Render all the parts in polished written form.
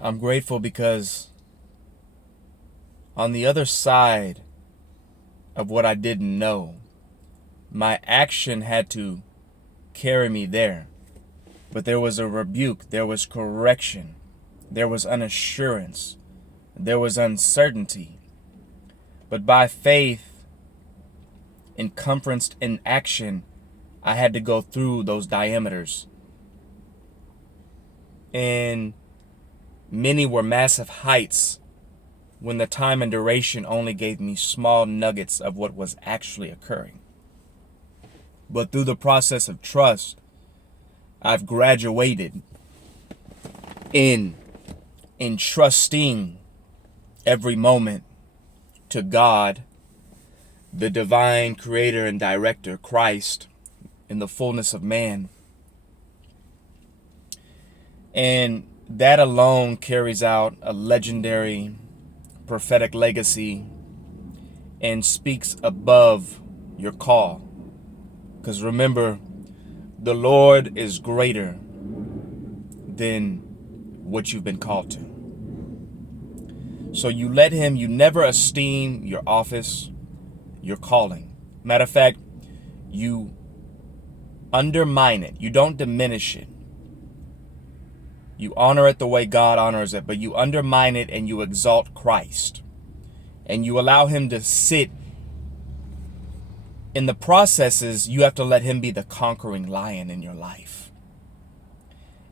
I'm grateful because on the other side of what I didn't know, my action had to carry me there. But there was a rebuke, there was correction, there was an assurance, there was uncertainty. But by faith, encompassed in action, I had to go through those diameters. And many were massive heights when the time and duration only gave me small nuggets of what was actually occurring. But through the process of trust, I've graduated in entrusting every moment to God, the divine creator and director, Christ, in the fullness of man. And that alone carries out a legendary prophetic legacy and speaks above your call. Because remember, the Lord is greater than what you've been called to. So you let him, you never esteem your office, your calling. Matter of fact, you undermine it. You don't diminish it. You honor it the way God honors it, but you undermine it and you exalt Christ. And you allow him to sit. In the processes, you have to let him be the conquering lion in your life.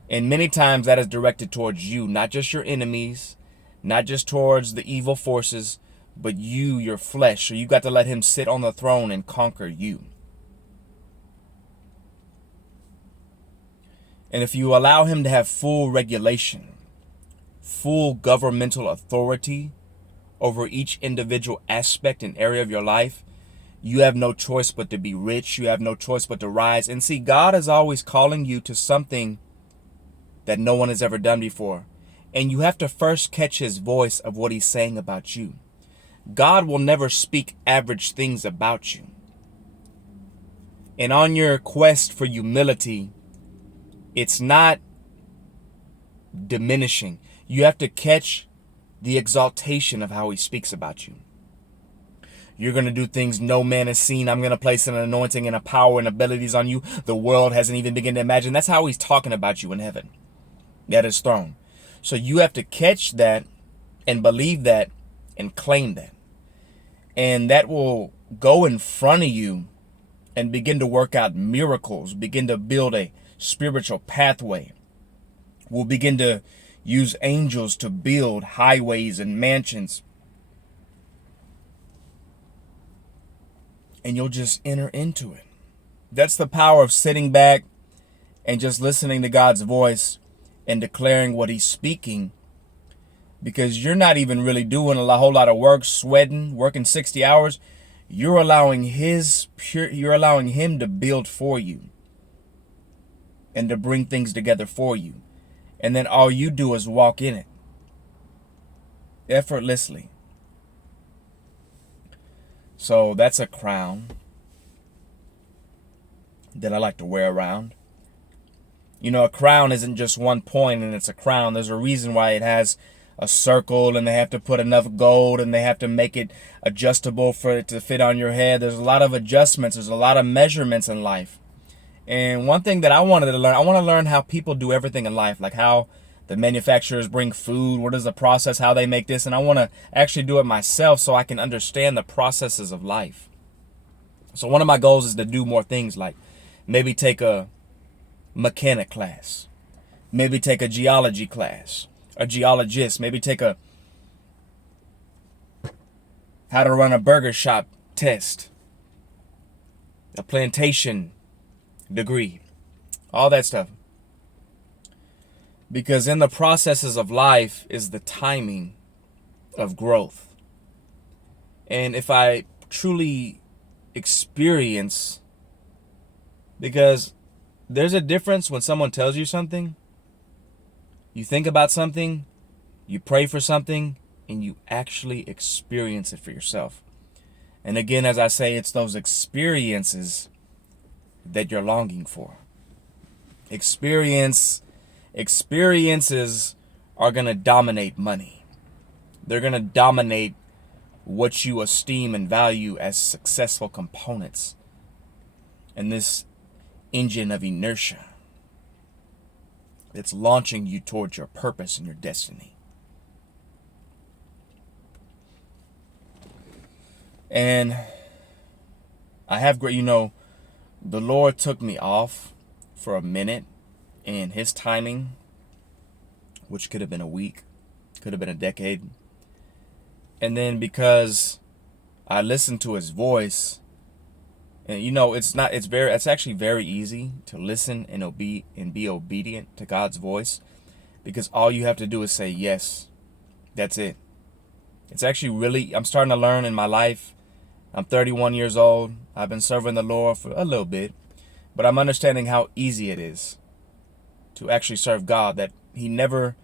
And many times that is directed towards you, not just your enemies, not just towards the evil forces, but you, your flesh. So you got to let him sit on the throne and conquer you. And if you allow him to have full regulation, full governmental authority over each individual aspect and area of your life, you have no choice but to be rich. You have no choice but to rise. And see, God is always calling you to something that no one has ever done before. And you have to first catch his voice of what he's saying about you. God will never speak average things about you. And on your quest for humility, it's not diminishing. You have to catch the exaltation of how he speaks about you. You're going to do things no man has seen. I'm going to place an anointing and a power and abilities on you the world hasn't even begun to imagine. That's how he's talking about you in heaven, at his throne. So you have to catch that and believe that and claim that. And that will go in front of you and begin to work out miracles, begin to build a spiritual pathway. We'll begin to use angels to build highways and mansions. And you'll just enter into it. That's the power of sitting back and just listening to God's voice and declaring what he's speaking. Because you're not even really doing a whole lot of work, sweating, working 60 hours. You're allowing you're allowing him to build for you and to bring things together for you. And then all you do is walk in it effortlessly. So that's a crown that I like to wear around. You know, a crown isn't just one point and it's a crown. There's a reason why it has a circle and they have to put enough gold and they have to make it adjustable for it to fit on your head. There's a lot of adjustments. There's a lot of measurements in life. And one thing that I wanted to learn, I want to learn how people do everything in life, like how the manufacturers bring food, what is the process, how they make this. And I want to actually do it myself so I can understand the processes of life. So one of my goals is to do more things, like maybe take a mechanic class, maybe take a geology class, a geologist, maybe take a how to run a burger shop test, a plantation degree, all that stuff. Because in the processes of life is the timing of growth. And if I truly experience, because there's a difference when someone tells you something, you think about something, you pray for something, and you actually experience it for yourself. And again, as I say, it's those experiences that you're longing for. Experiences are going to dominate money. They're going to dominate what you esteem and value as successful components in this engine of inertia that's launching you towards your purpose and your destiny. And I have great, the Lord took me off for a minute, and his timing, which could have been a week, could have been a decade. And then because I listened to his voice, and it's actually very easy to listen and be obedient to God's voice, because all you have to do is say yes. That's it. It's actually I'm starting to learn in my life. I'm 31 years old. I've been serving the Lord for a little bit, but I'm understanding how easy it is to actually serve God, that he never